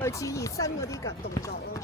類似熱身嗰啲嘅動作咯。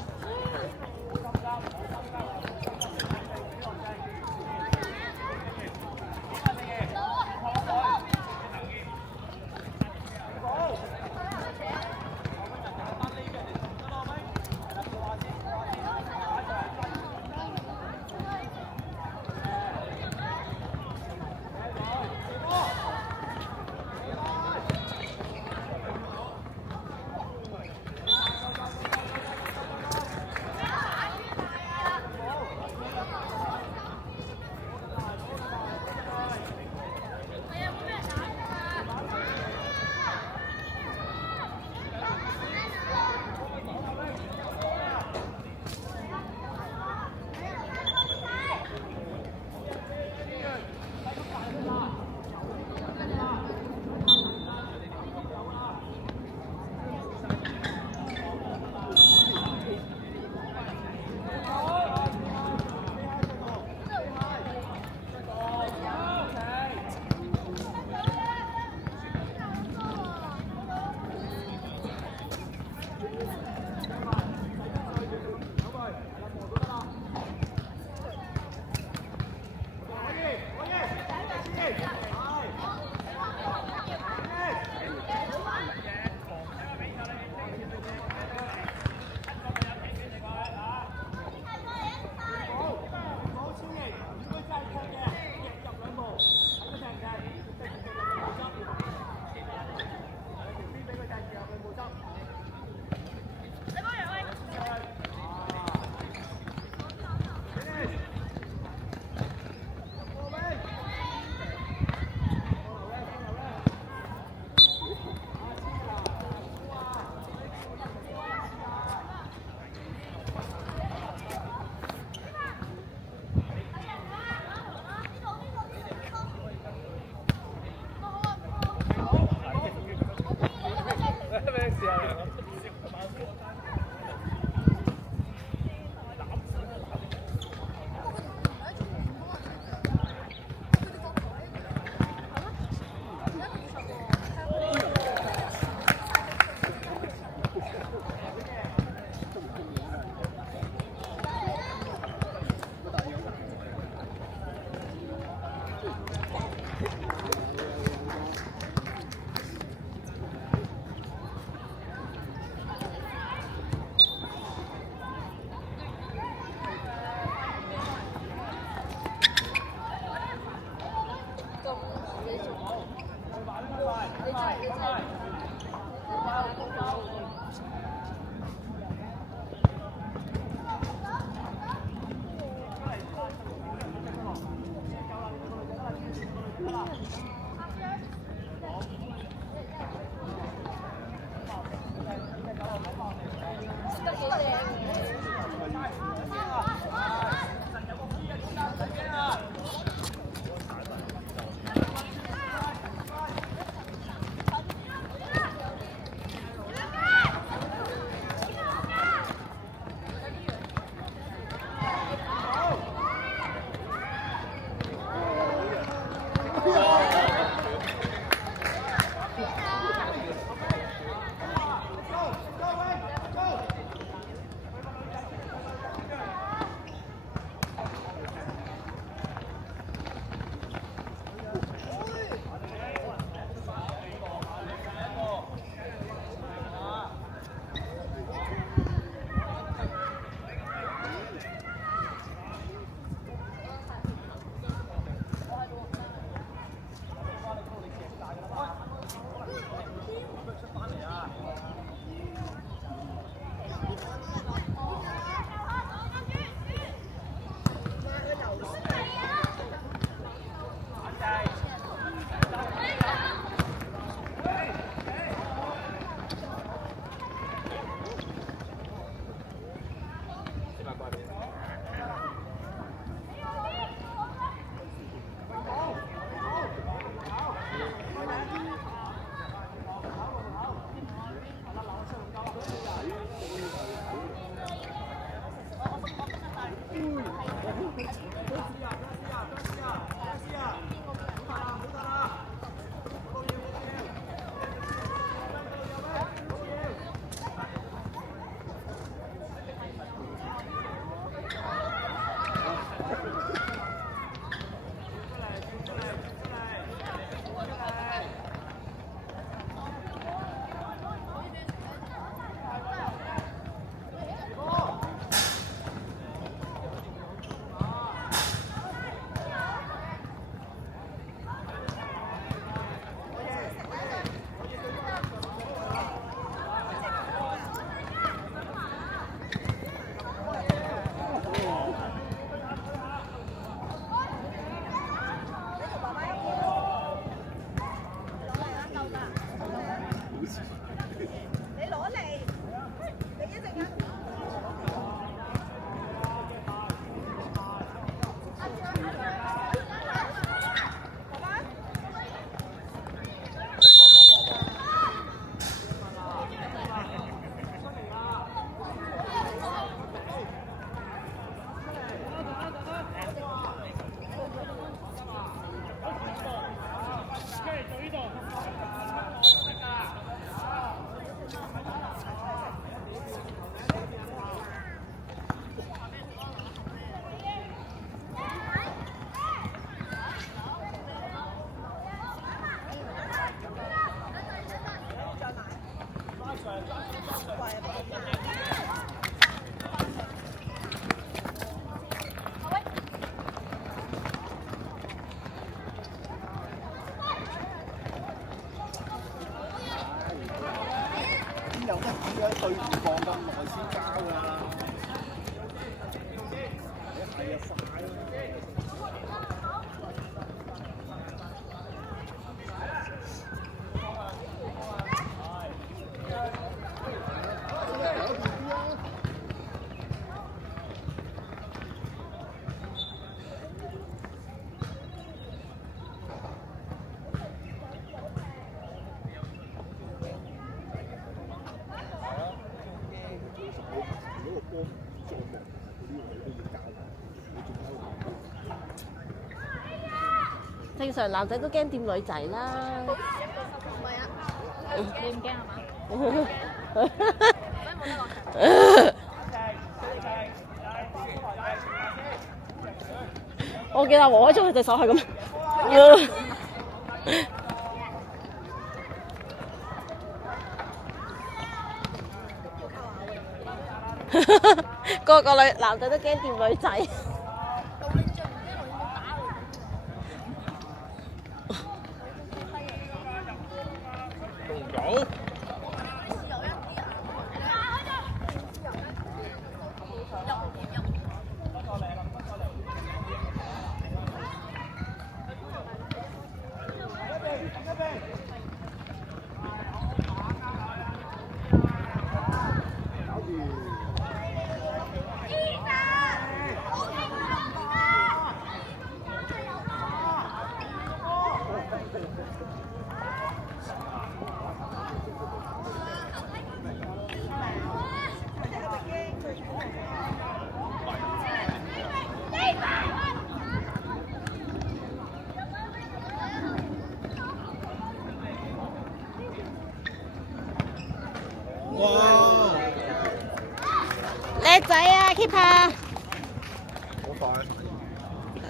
放咁耐先交㗎。係啊，快咯！正常男仔都驚掂女仔啦。唔係啊，你唔驚係嘛？我見阿黃海聰佢隻手係咁，個男仔都驚掂女仔。哇！叻仔啊 ，keeper！好快。係。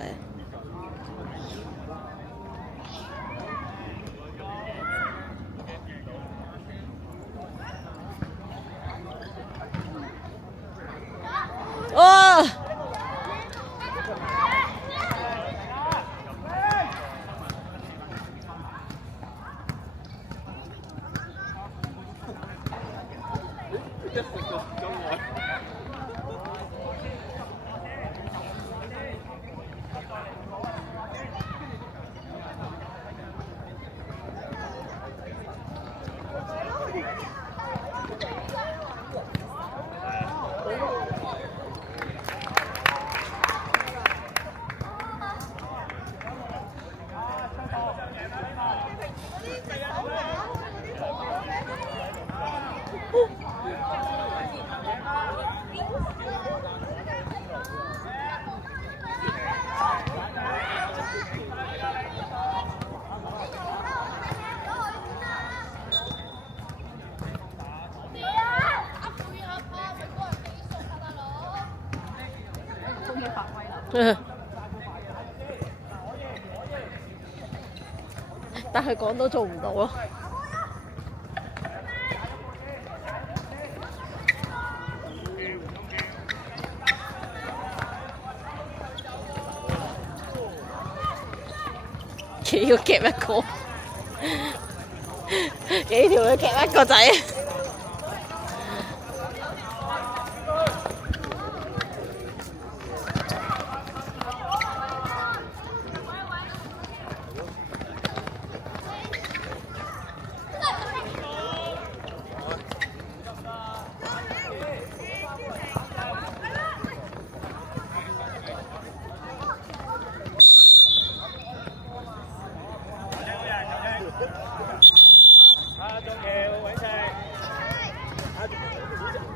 哇！但係講到做唔到咯。幾要夾一個，幾條要夾一個仔。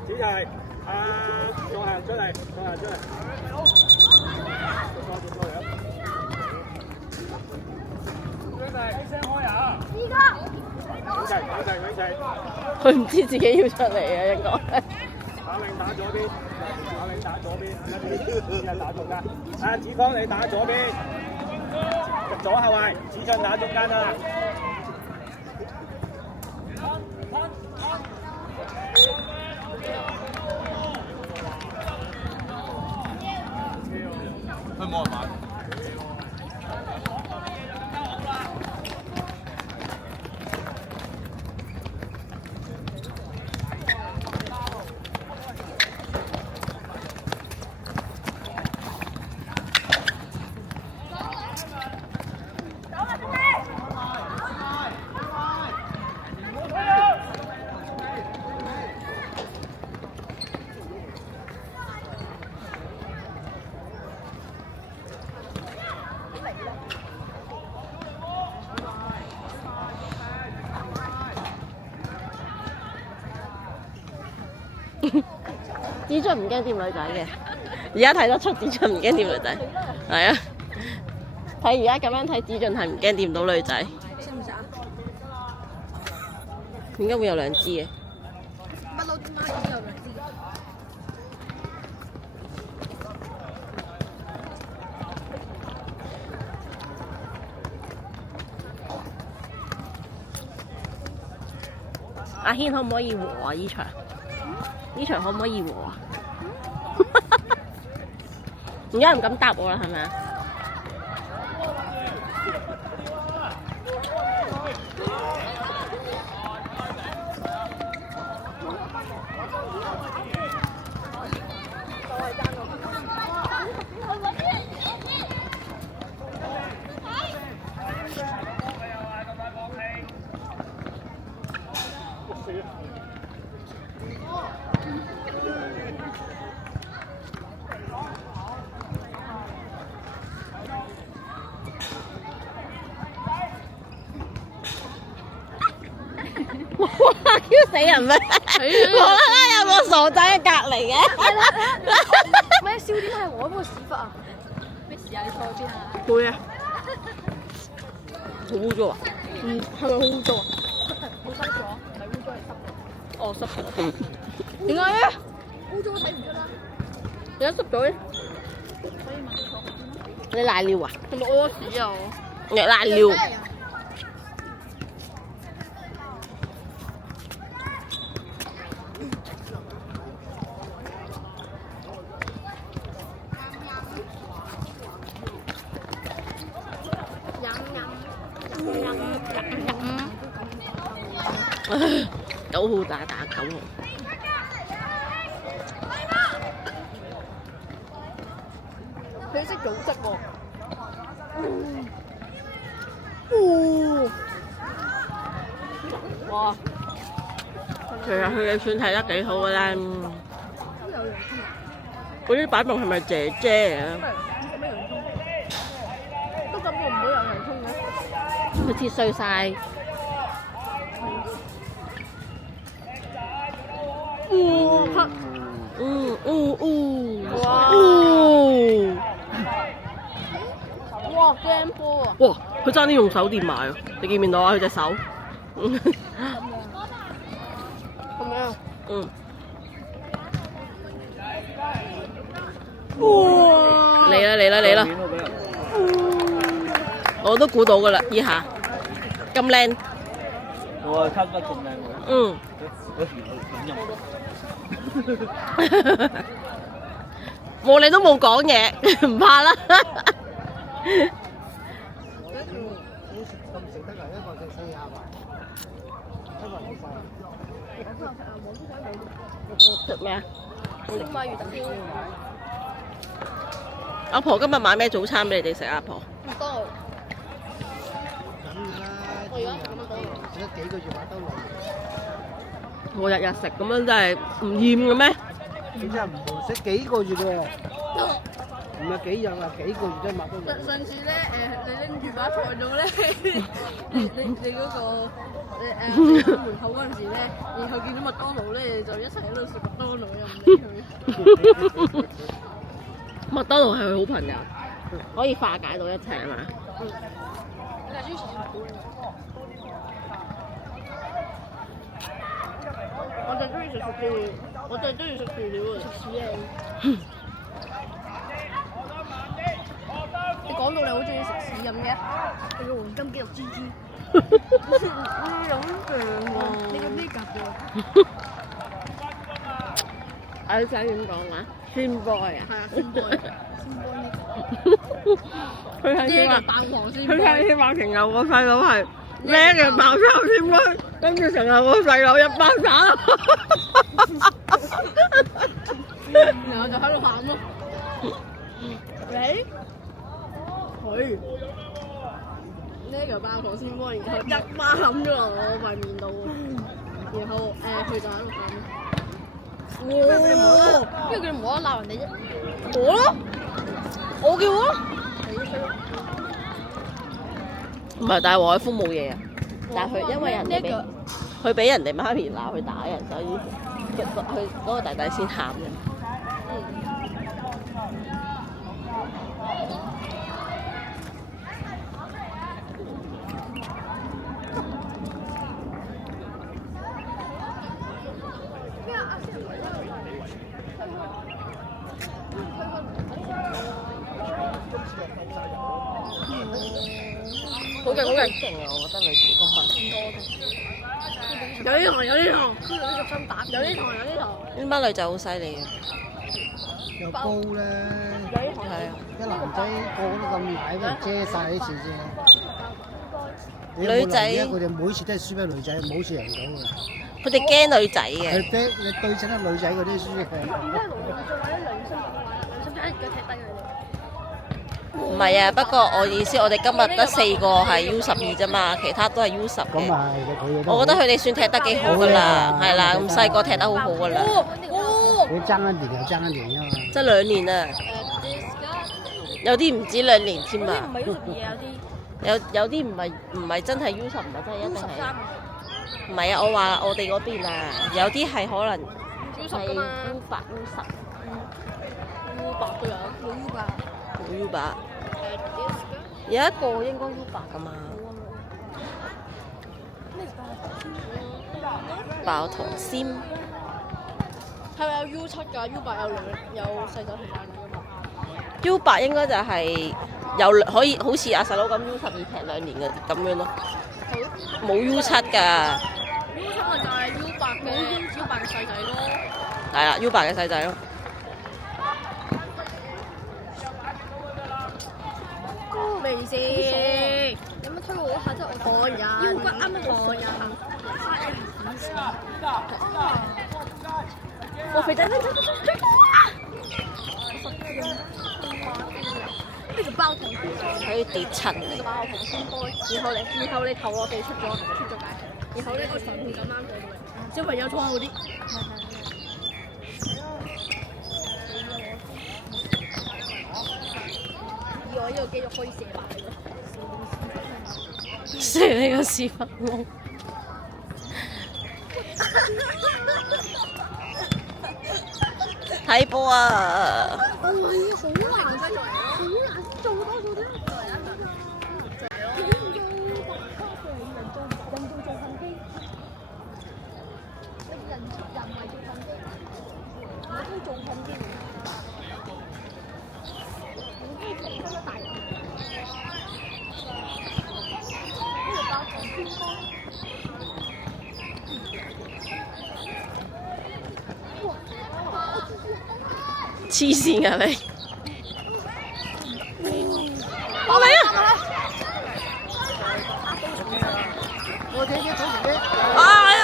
子齊，仲行出嚟，仲行出嚟。多嚟啊！永齊，你聲開啊！永齊。佢唔知自己要出嚟啊，應該。打領打左邊，人打中間。子方你打左邊，左後衞，子俊打中間啊！佢冇人買。子俊唔驚掂女仔嘅，而家睇得出子俊唔驚掂女仔，係啊。睇而家咁樣睇，子俊係唔驚掂到女仔。識唔識啊？點解會有兩支嘅？不嬲啲媽已經有兩支。阿軒可唔可以和啊？呢場？呢場可唔可以和啊？而家唔敢答我啦，係咪啊？哇！叫死人咩？無啦啦有個傻仔喺隔離嘅。咩笑點係我嗰個屎忽啊？咩事啊？你坐邊啊？會啊！好污糟啊！係咪好污糟啊？好濕咗，唔係污糟係濕咗。哦，濕咗。點解咧？污糟都睇唔出啦。而家濕咗嘅。所以問你坐邊咯。你瀨尿啊？係咪屙屎啊？我你瀨尿。9號打9號。佢識組織喎。哇！其實佢哋算睇得幾好嘅啦。嗰啲擺檔係咪姐姐啊？都感覺唔到有洋葱嘅。佢切碎晒。哇！驚波啊！哇！佢爭啲用手掂埋啊！你見唔見到啊？佢隻手。咁樣。嗯。哇！嚟啦！我都估到噶啦，依下咁靚。我差唔多咁靚喎。嗯。冇你都冇講嘢，唔怕啦。食咩啊？燒賣魚蛋燒。阿婆今日買咩早餐俾你哋食啊？阿婆。麥當勞。我而家食麥當勞。食咗幾個月麥當勞。我日日食咁樣真係唔厭嘅咩？你真係唔好食幾個月喎，唔係幾日啊，幾個月啫麥當勞。上次咧你拎住把菜咗咧，你嗰個門口嗰陣時咧，然後見到麥當勞咧，就一齊喺度食麥當勞又唔理佢。麥當勞係佢好朋友，可以化解到一切係嘛？我就中意食薯條，我就中意食薯條啊！食屎你！你講到你好中意食屎咁嘅，你個黃金肌肉豬豬，你飲醬喎，你個呢格嘅。你想點講啊？鮮 boy 啊？係啊，鮮 boy，鮮 boy 呢個。佢係先話，爆黃鮮 boy。佢係先話成日個細佬係咩嘅爆炒鮮 boy，跟住成日個細佬一巴打。然後就喺度喊咯。你？佢呢個爆黃鮮 boy，然後一巴冚咗落我塊面度，然後佢就喺度喊咯。邊個叫你唔好鬧人哋啫？我咯，我叫咯。唔係，但係黃海峰冇嘢啊。但係佢因為人哋俾佢俾人哋媽咪鬧，佢打人，所以佢嗰個弟弟先喊嘅。好勁好勁！勁啊！我覺得女子公民。有啲堂有啲堂，有啲堂有啲堂。呢班女仔好犀利嘅。又高咧，係啊，啲男仔個個都咁矮，俾人遮晒啲前先。女仔佢哋每次都係輸俾女仔，冇好似贏到嘅。佢哋驚女仔嘅。係俾你對陣啲女仔嗰啲輸嘅。唔係啊，不過我意思，我哋今日得4個係 U12啫嘛，其他都係 U10咁嘅。啊，佢哋都我覺得佢哋算踢得幾好噶啦，係啦，咁細個踢得好好噶啦，佢爭一年又爭一年啊嘛。即係2年啊，有啲唔止2年添啊，有啲唔係真係 U10，唔係真係一定係。唔係啊，我話我哋嗰邊啊，有啲係可能係 U8、U10。U8都有，冇 U8，有一個應該 U8噶嘛。爆糖鮮係咪有 U7 㗎？U8有細仔同大女㗎嘛？ ，U8 應該就係可以好似阿細佬咁 U12踢2年嘅咁樣咯。冇 U7 㗎， U7咪就係 U8嘅細仔咯。係啦 ，U8 嘅細仔咯。咩意思？有乜推我一下即係我放人，腰骨啱啱放人。我肥仔追過呢個包糖可以跌親。呢個包糖先開，然後你頭落地出咗界，然後呢個長褲咁啱過到嚟，小朋友坐好啲。以我呢個肌肉可以射爆你咯，射你個屎忽窿！睇波啊！好難做多做啲。黐線啊你！爆你啊！我哋啲早前啲哎呀！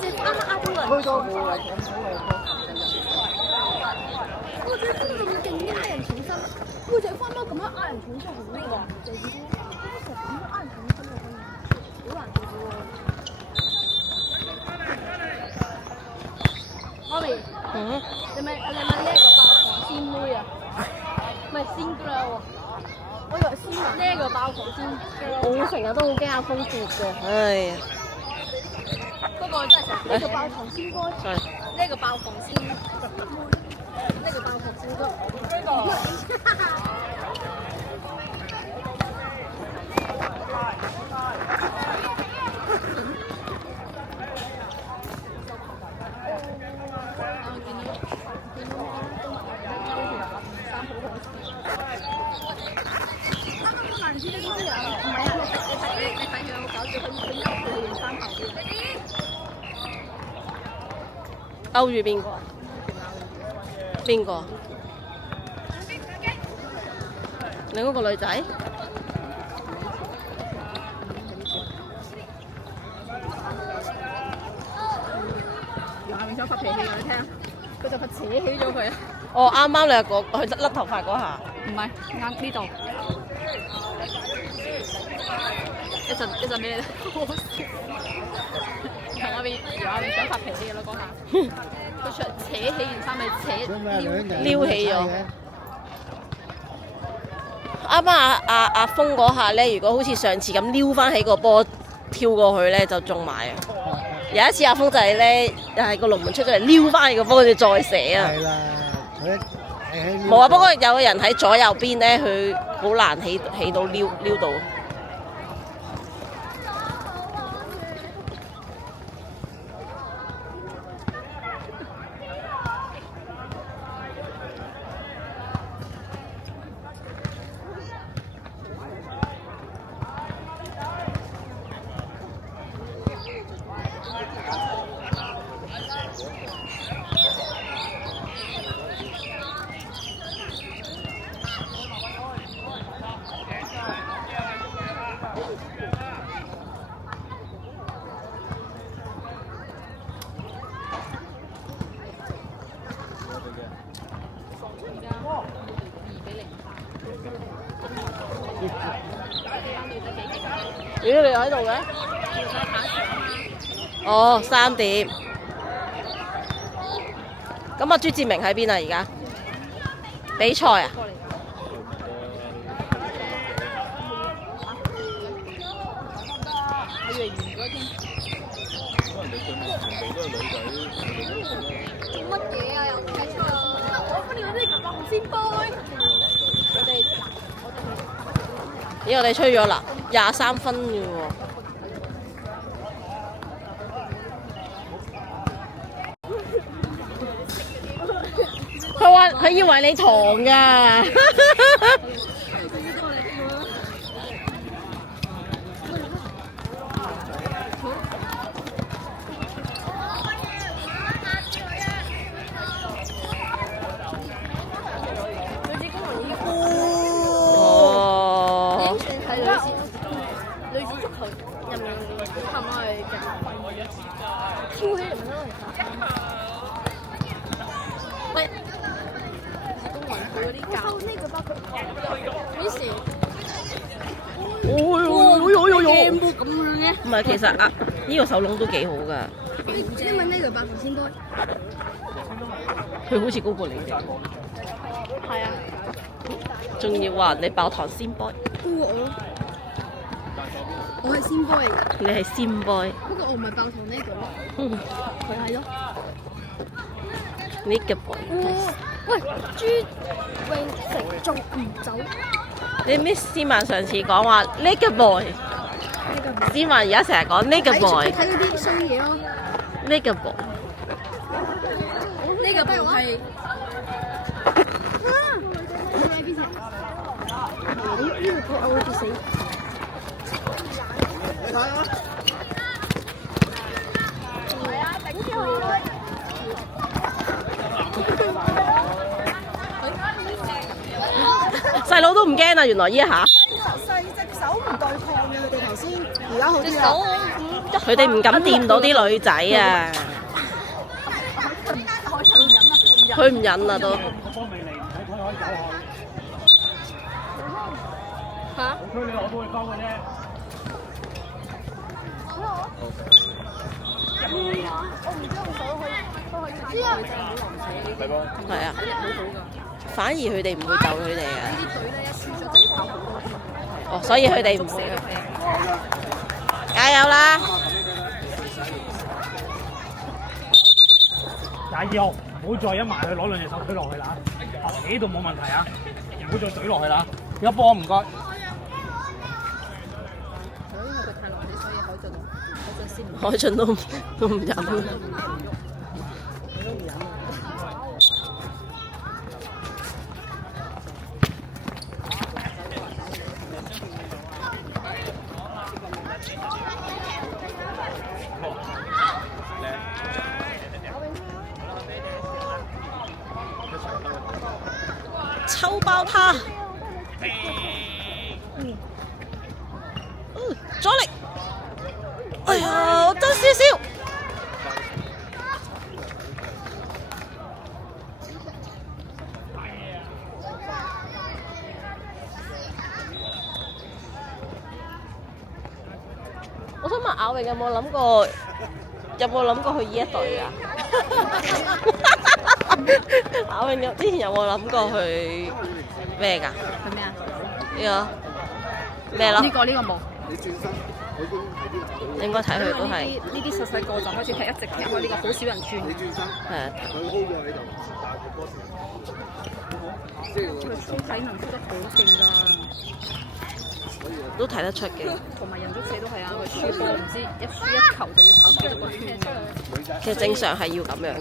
即係啱啱呃到人。去到冇嚟咁好嚟我覺得咁勁啲呃人重身，好似翻貓咁樣呃人重身好喎。就點解咁樣呃人重身嘅好難做嘅喎。媽咪，你咪呢個爆糖鮮妹啊？唔係鮮girl喎，我以為鮮呢個爆糖鮮 girl。我成日都好驚阿風跌嘅，唉呀！嗰個真係成呢個爆糖鮮哥，呢個爆糖鮮妹，呢個爆糖鮮哥，呢個。勾住邊個？邊個？你嗰個女仔？下面想發脾氣啊！你聽，佢就發扯起咗佢啊！哦，啱啱你又講佢甩頭髮嗰下。唔係啱呢度。一陣咩咧？好笑。由我邊想發脾氣嘅咯，嗰下。佢出嚟扯起件衫，咪扯撩起咗。啱啱阿峰嗰下咧，如果好似上次咁撩翻起個波跳過去咧，就中埋啊！有一次阿峰仔咧，又係個龍門出咗嚟撩翻個波，跟住再射啊！係啦，佢冇啊，不過有個人喺左右邊咧，佢好難起到撩到。咦，你又喺度嘅？哦，3點。咁阿朱志明喺邊啊？而家比賽啊？我以為完咗添。做乜嘢啊？又踢出我哋嗰啲紅先杯。咦，我哋吹咗啦，23分嘅喎。佢以為你糖㗎。女子足球入面係咪勁？超起嚟咯！喂，東雲佢嗰啲教呢個包括幾時？咁樣嘅？唔係，其實啊，呢個手籠都幾好㗎。因為呢個8號先多。佢好似高過你哋。係啊。仲要話你爆糖先 boy。高過我咯。我係先 boy 嚟㗎。你係先 boy。不過我唔係爆糖呢個咯。佢係咯。呢個 boy。喂，朱永成仲唔走？你 Miss 思曼上次講話呢個 boy。思曼而家成日講呢個 boy。睇嗰啲衰嘢咯。呢個 boy。呢個 boy 係。呢個我會跌死。你睇下。係啊，頂住佢。細佬都唔驚啊！原來呢一下。細隻手唔對抗嘅，佢哋頭先，而家好啲啦。佢哋唔敢掂到啲女仔啊！佢唔忍啊都。個波未嚟，唔使推可以走開。嚇？我推你我都會幫嘅啫。係噃。係啊。反而佢哋唔會就佢哋啊。呢啲隊咧一輸咗就要跑好多圈。哦，所以佢哋唔死。加油啦！22號，唔好再一埋去攞兩隻手推落去啦！呢度冇問題啊，唔好再懟落去啦！有波唔該。因為佢太耐啲，所以先。海俊都唔忍。抽爆他！阻力！哎呀，我爭少少。我想問亞榮有冇諗過去呢一隊啊？亞榮之前有冇諗過去咩㗎？係咩啊？呢個咩咯？呢個冇。你轉身。應該睇佢都係。呢啲細細個就開始踢，一直踢開呢個，好少人轉。係。佢操體能操得好勁㗎，都睇得出嘅。同埋人足社都係啊，佢輸波唔知一輸一球就要跑幾多個圈。其實正常係要咁樣嘅。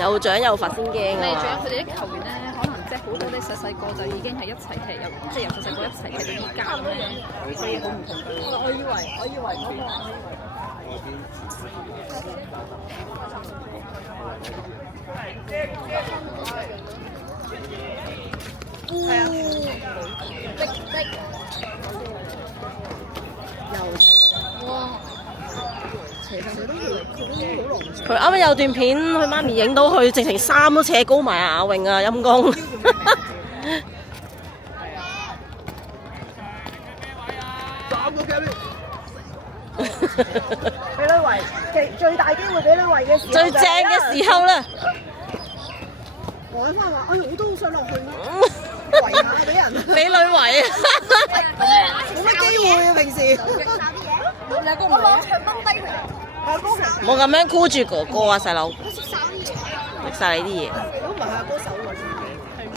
有獎有罰先驚啊！仲有佢哋啲球員咧，可能即係好多啲細細個就已經係一齊踢，即係由細細個一齊踢到依家咁樣，所以好唔同。我以為嗰個。係啊，哇！其實佢都好濃。佢啱啱有段片，佢媽咪影到佢直情衫都扯高埋阿詠啊，陰公。俾女圍，最大機會俾女圍嘅時候。最正嘅時候啦！我翻話，哎呀，我都好想落去圍下俾人。俾女圍啊！冇乜機會啊，平時。你阿哥唔嚟啊？阿哥唔好咁樣箍住哥哥啊，細佬。食晒你啲嘢。如果唔係阿哥手喎先。係咯。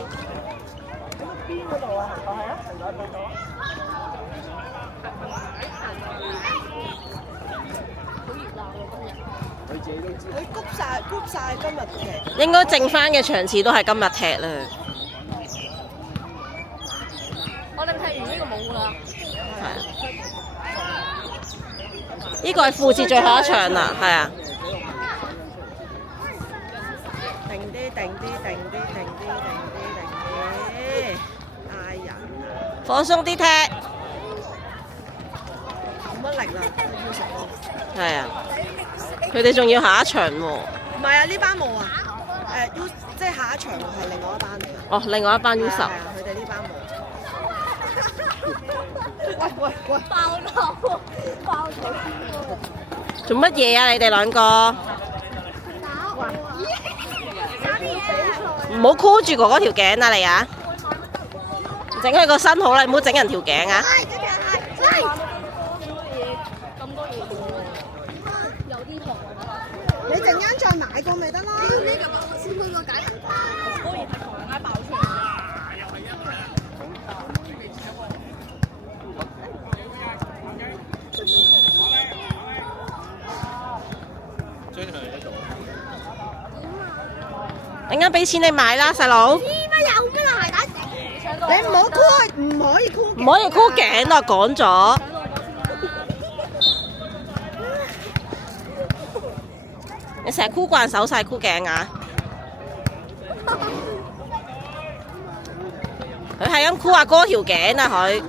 咁邊嗰度啊？係啊，成個地度。佢谷晒今日嘅。應該剩翻嘅場次都係今日踢啦。我哋踢完呢個冇啦。係啊。呢個係富智最後一場啦，係啊。定啲，嗌人啊！放鬆啲踢。冇乜力啦，係啊。佢哋仲要下一場喎。唔係啊，呢班冇啊。即係下一場係另外一班嚟㗎。哦，另外一班 U10。係啊，佢哋呢班冇。喂！爆咗！做乜嘢啊？你哋兩個？唔好箍住哥哥條頸啊！你啊，整佢個身好啦，唔好整人條頸啊！你陣間再買過咪得啦。陣間俾錢你買啦，細佬。你唔好箍，唔可以箍。唔可以箍頸啊！講咗。你成日箍慣手勢箍頸啊！佢係咁箍阿哥條頸啊！佢，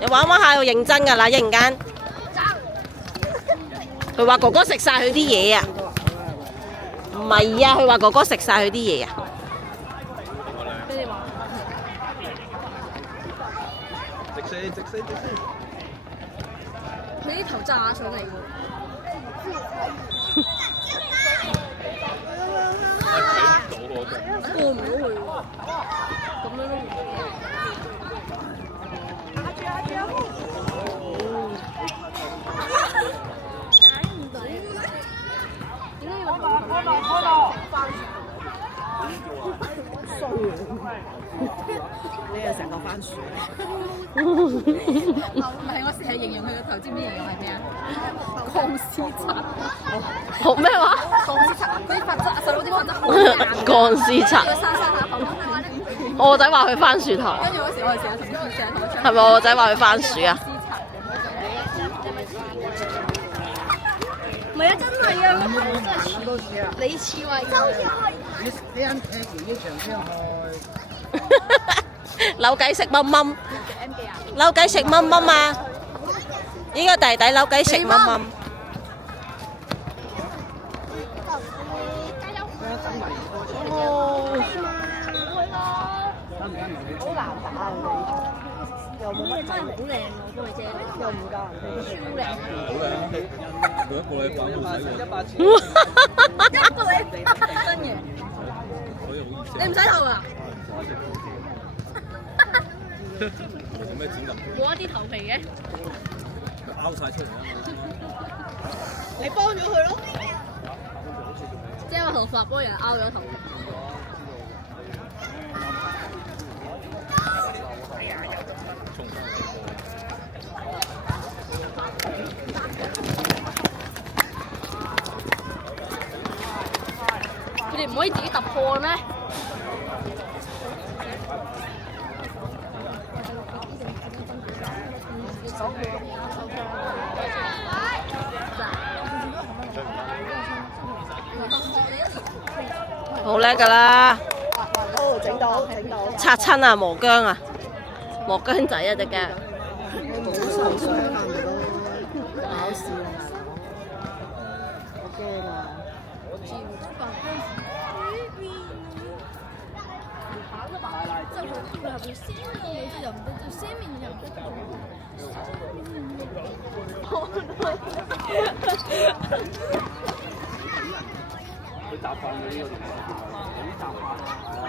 你玩玩下要認真㗎啦！一陣間，佢話哥哥食晒佢啲嘢啊！唔係啊，佢話哥哥食晒佢啲嘢啊！直四。佢啲頭炸上嚟喎。過唔到去喎，咁樣都唔得。解唔到咩？點解要開落番薯？衰啊！呢個成個番薯。唔係，我成日形容佢個頭，知唔知形容係咩啊？鋼絲刷。學咩話？鋼絲刷，嗰啲髮質，細佬啲髮質好硬。鋼絲刷。生下頭。我個仔話佢番薯頭。跟住嗰時我哋成日同我唱。係咪我個仔話佢番薯啊？唔係啊，真係啊！你似為你啱踢完呢場先去。扭計食蚊蚊，扭計食蚊蚊啊！依個弟弟扭計食蚊蚊。好難打啊！又冇乜真係好靚喎，嗰個姐。又唔夠人哋超靚。好靚，佢一個禮拜冇洗過。一個禮拜真嘅。你唔洗頭啊？有咩剪揼？冇一啲頭皮嘅。拗晒出嚟啊！你幫咗佢咯。即係個頭髮幫人拗咗頭。佢哋唔可以自己突破嘅咩？好叻㗎啦！哦，整到整到。拆親啊，磨姜啊，磨姜仔啊隻腳。冇受傷啊，唔該。搞笑啊！好驚啊！佢習慣咗呢個電話，好習慣啊！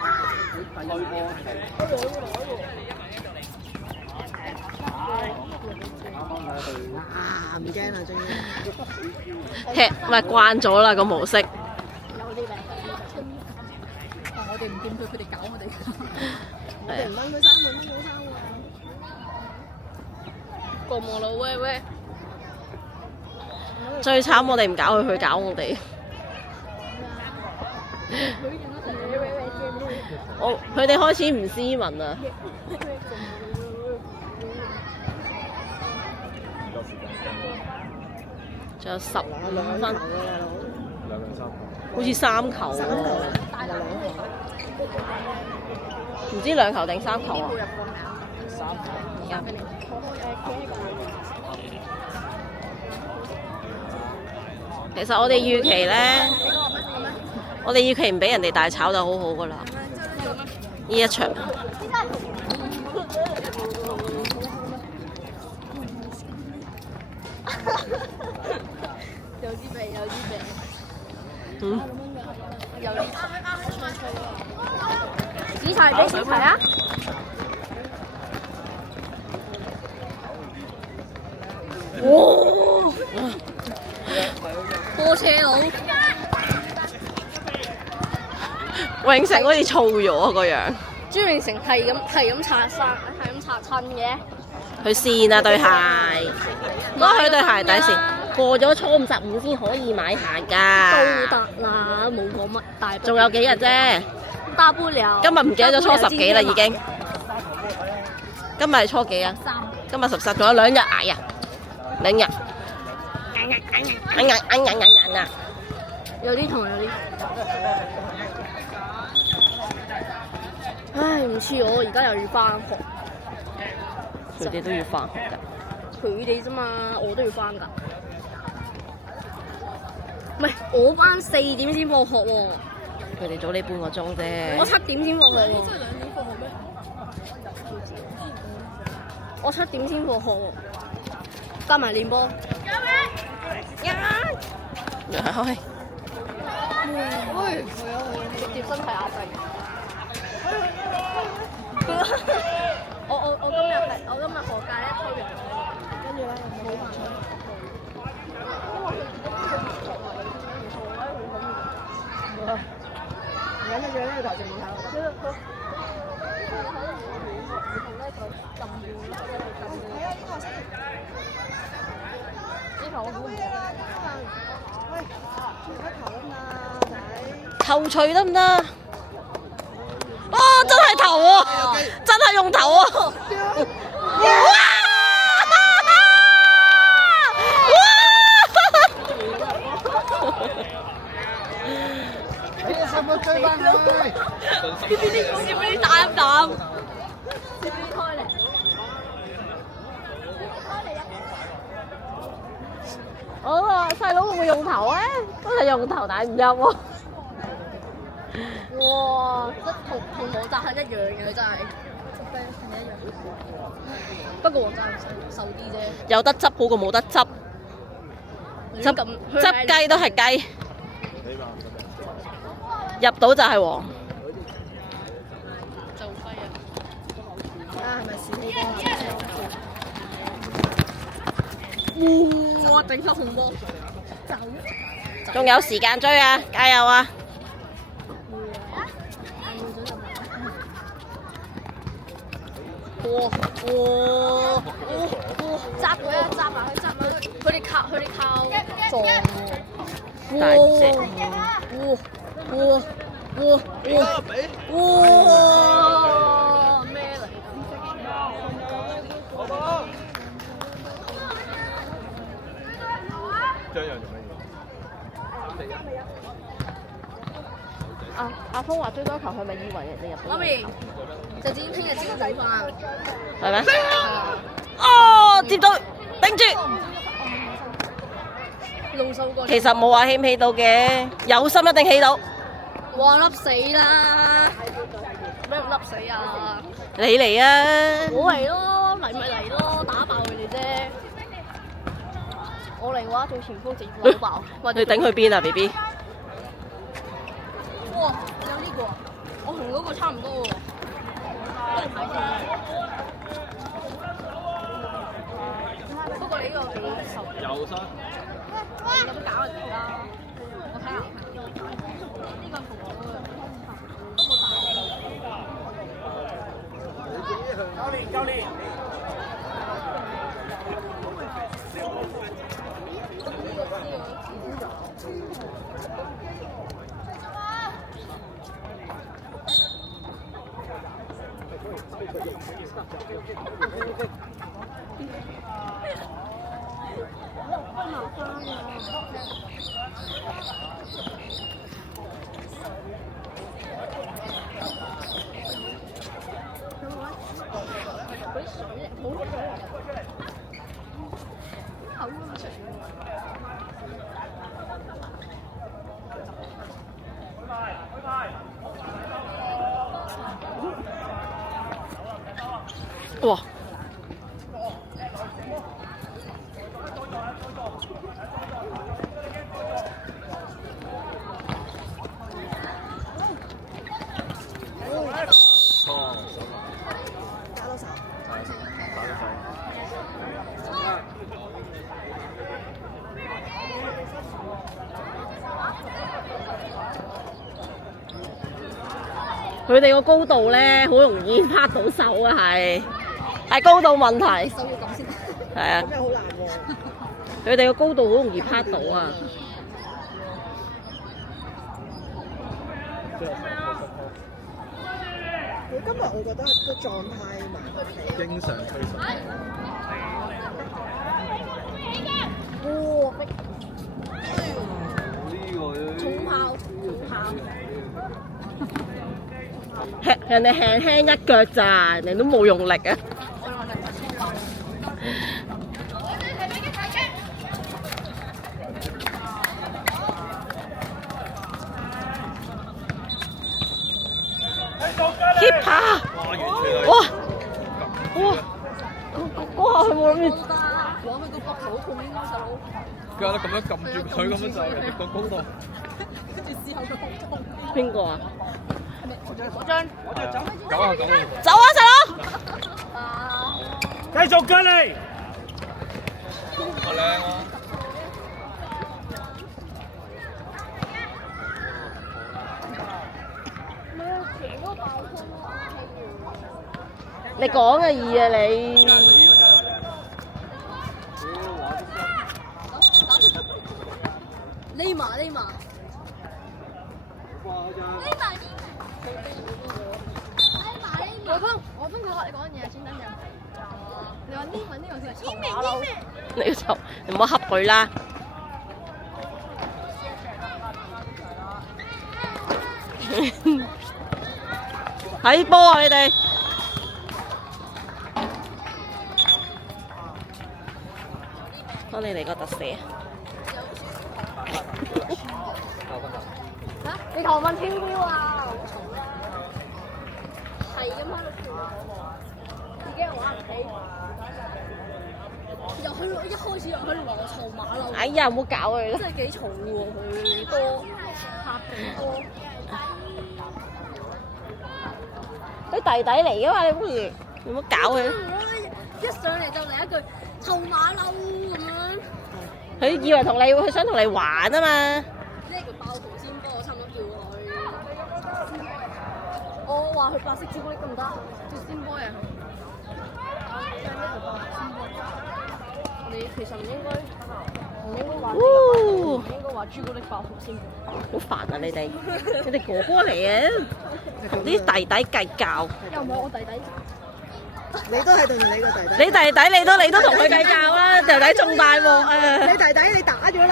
佢開波啊，唔驚啦，終於。踢咪慣咗啦個模式。我哋唔見佢，佢哋搞我哋。我哋唔掹佢衫，佢掹到衫啊！過望啦喂喂！最慘我哋唔搞佢，佢搞我哋。佢哋開始唔斯文啦。仲有15分，好似3球喎。唔知2球定3球啊？而家其實我哋預期咧，我哋預期唔俾人哋大炒就好好噶啦。呢一場。有啲味，有啲味。嗯。有啲紫菜俾小齊啊！哇！波車佬，永成好似燥咗啊個樣。朱永成係咁拆衫，係咁拆親嘅。佢跣啊對鞋，攞佢對鞋底線，過咗初55先可以買鞋㗎。都得啦，冇講乜大。仲有幾日啫？大不了。今日唔記得咗初10幾啦已經。今日係初幾啊？今日13，仲有2日捱啊！2日。有啲痛，有啲。唉，唔似我而家又要返學。佢哋都要返學㗎。佢哋啫嘛，我都要返㗎。唔係，我班4點先放學喎。佢哋早你半個鐘啫。我7點先放學喎。即係2點放學咩？我7點先放學喎，加埋練波。開。直接身體壓制。我今日學界咧推人，跟住咧冇辦法。唔緊要嘅，呢個頭仲冇睇。頭錘得唔得？哦，真係頭喎，真係用頭喎！你使唔使追翻佢？笑你打唔打？我話細佬會唔會用頭咧？都係用頭，但係唔入喎。哇！同毛澤係一樣嘅，真係。不過黃炸肉瘦啲啫。有得執好過冇得執，執雞都係雞，入到就係黃。就輝啊！啊，係咪少哇！頂級紅波，仲有時間追啊！加油啊！哇！執佢啊！執埋佢，執埋佢。佢哋靠撞喎。大隻。哇！咩嚟？張揚做乜嘢？阿峰話追多球，係咪以為人哋入到？媽咪，就知聽日先做飯。係咩？哦，接到，頂住。老手過。其實冇話起唔起到嘅，有心一定起到。哇！笠死啦！咩唔笠死啊？你嚟啊！我嚟咯，嚟咪嚟咯，打爆佢哋啫。我嚟嘅話做前鋒直接攞爆。你頂去邊啊 ，B B？哇！有呢個，我同嗰個差唔多喎。不過你呢個幾瘦。有生。有得搞啊而家，我睇下。呢個同我嘅都冇大。教練。哇！佢哋個高度咧，好容易拍到手啊，係高度問題。手要咁先。係啊。咁樣好難喎。佢哋個高度好容易拍到啊。佢今日我覺得個狀態蠻經常推手。哇！呢個重炮。人哋輕輕一腳咋，人哋都冇用力啊！keeper， 哇！哇！佢冇諗住。哇！佢個膊頭好痛應該就。佢有得咁樣撳住佢咁樣就人哋個高度。跟住之後佢好痛。邊個啊？嗰張。走啊！走啊，細佬！繼續跟嚟。好靚啊！你講嘅易啊你。匿埋。我分佢學你講嘢先得嘅。你話呢份呢個叫臭馬騮。你就你唔好恰佢啦。睇波啊你哋！幫你嚟個特寫。你求問天標啊！係咁喺度跳。己喺我屋企，又喺度一開始又喺度話我嘈馬騮。哎呀，唔好搞佢啦！真係幾嘈喎佢，多客地多。佢弟弟嚟噶嘛，你不如唔好搞佢。一上嚟就嚟一句臭馬騮咁樣。佢以為佢想同你玩啊嘛。呢個爆糖鮮波，我差唔多叫佢。我話佢白色朱古力得唔得？叫鮮波又係。你其實唔應該話呢個，唔應該話朱古力爆糖鮮波。好煩啊！你哋哥哥嚟嘅，同啲弟弟計較。又唔係我弟弟。你都係同你個弟弟。你弟弟你都同佢計較啦，弟弟仲大鑊啊！你弟弟你打咗啦。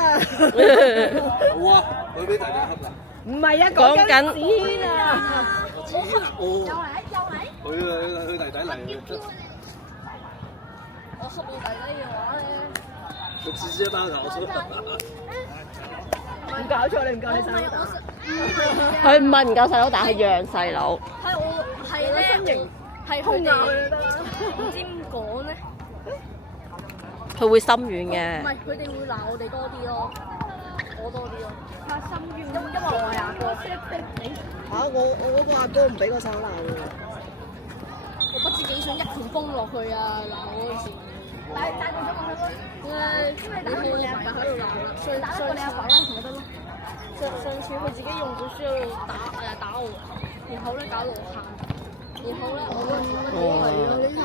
好啊，佢俾弟弟恰啦。唔係啊，講緊子軒啊。子軒啊，哦。又嚟。佢弟弟嚟嘅。我恰我弟弟嘅話咧，佢自己包頭出。唔搞錯，你唔夠你細佬打。佢唔係唔夠細佬打，係讓細佬。係我係咧，係佢哋唔知點講咧。佢會心軟唔嘅。係，佢哋會鬧我哋多啲咯，我多啲咯。佢心軟，因為我係阿哥。嚇！我嗰個阿哥唔俾個手鬧喎。我不知幾想一拳崩落去啊！鬧我嗰時。帶過咗我去。你去你阿爸喺度鬧啦，上你阿爸啦，咪得咯。上次佢自己用本書喺度打我，然後咧搞到我喊，然後咧我嗰陣時係啊呢頭。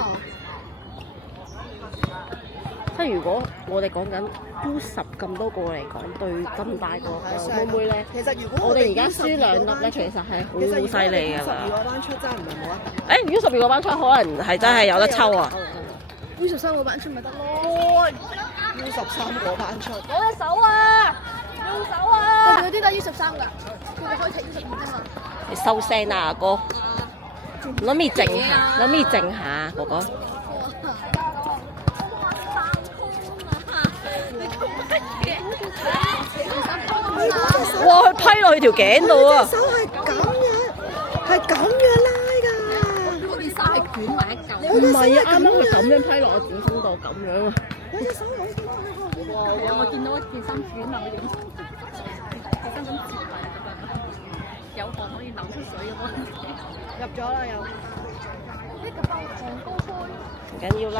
即係如果我哋講緊 U10咁多個嚟講，對咁大個妹妹咧，其實如果我哋而家輸2粒咧，其實係好犀利㗎啦。12個班出真係唔係冇啊！誒，U12個班出可能係真係有得抽啊！U13個班出咪得咯！U13個班出。攞隻手啊！用手啊！有啲都係 U13㗎，佢哋可以踢 U12㗎嘛。你收聲啊，哥！諗住靜下，諗住靜下，哥哥。哇！佢批落去條頸度啊！手係咁樣拉㗎。嗰件衫係捲埋一嚿。唔係啊，啱啱佢咁樣批落我指腹度，咁樣啊！我隻手好短啊！係啊，我見到一件衫捲落去，件衫咁折埋咁樣，有汗可以流出水咁樣。入咗啦又。呢個爆糖高杯。唔緊要啦。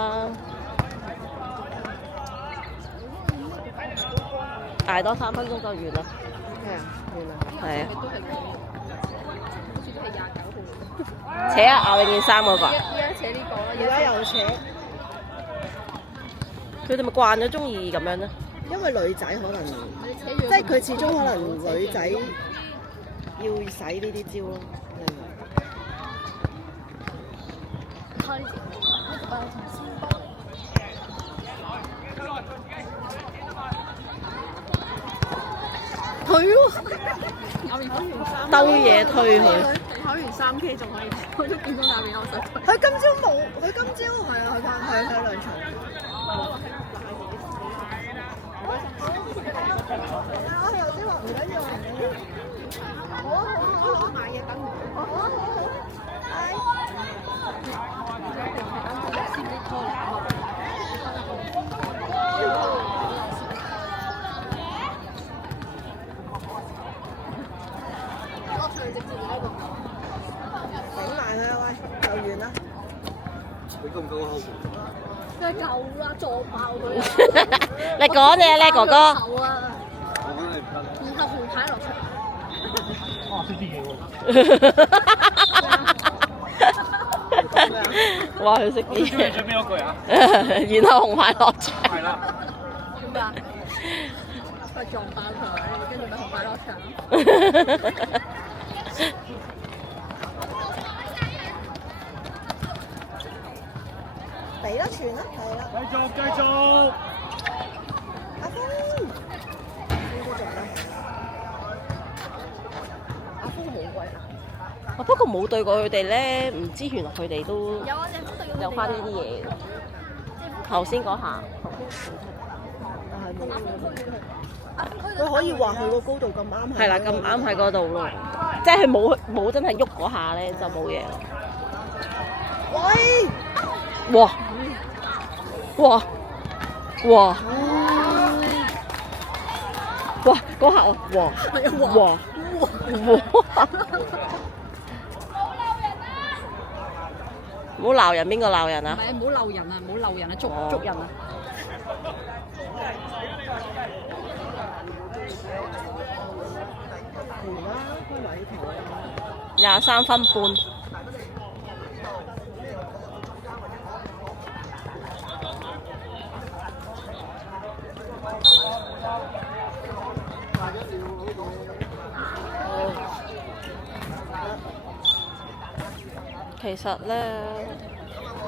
捱多3分鐘就完啦。係啊，完啦。係啊。都係好似都係29號。扯啊！咬你件衫嗰個。依家扯呢個啦，而家又扯。佢哋咪慣咗中意咁樣咧？因為女仔可能，即係佢始終可能女仔要使呢啲招咯。佢喎，兜嘢推佢。考完3K 仲可以，我都見到下面有手推。佢今朝冇，佢今朝係啊，佢睇2場。我頭先話唔緊要，好買嘢等我。整埋佢啊喂，就完啦。你夠唔夠後門？梗係夠啦，撞爆佢啊！你講嘢咧，哥哥。手啊！我覺得你唔得。然後紅牌落場。哇！識啲嘢喎。哇！佢識啲你最尾嗰句啊？然後紅牌落場。係啦。點啊？佢撞爆佢，跟住咪紅牌落場。俾啦，傳啦，係啦。繼續。阿峰，邊個做咧？阿峰好貴啊！不過冇對過佢哋咧，唔知原來佢哋都有啊，隻對有翻呢啲嘢。頭先嗰下，佢可以話佢個高度咁啱係啦，咁啱喺嗰度咯，即係佢冇真係喐嗰下咧，就冇嘢咯。喂！哇！哇！哇！哇！嗰下啊！哇！哇！哇！唔好鬧人，邊個鬧人啊？唔係唔好鬧人啊！唔好鬧人啊！捉人啊！ 23分半。其實咧，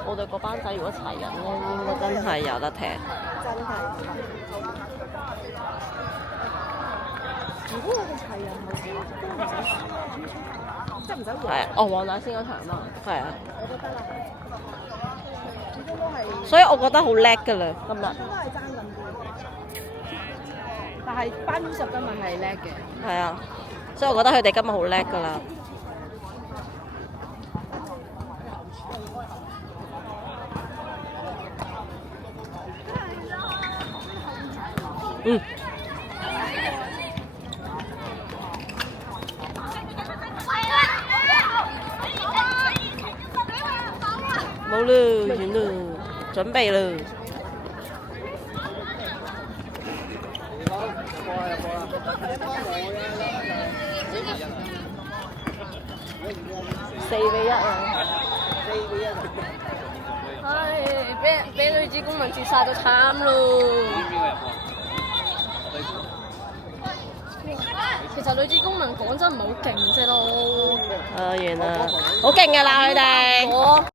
我哋嗰班仔如果齊人咧，應該真係有得踢。真係。如果我哋齊人係都唔使，即係唔使係啊，哦，黃大仙嗰場嘛，係啊。我覺得啦，始終都係。所以我覺得好叻㗎啦，今日。都係爭咁啲。但係班 U10今日係叻嘅。係啊，所以我覺得佢哋今日好叻㗎啦。嗯。冇啦，完啦，準備啦。4-1啊！唉，俾女子公民絕殺到慘咯！其實女子公民講真唔係好勁啫咯。完啦，好勁㗎啦佢哋。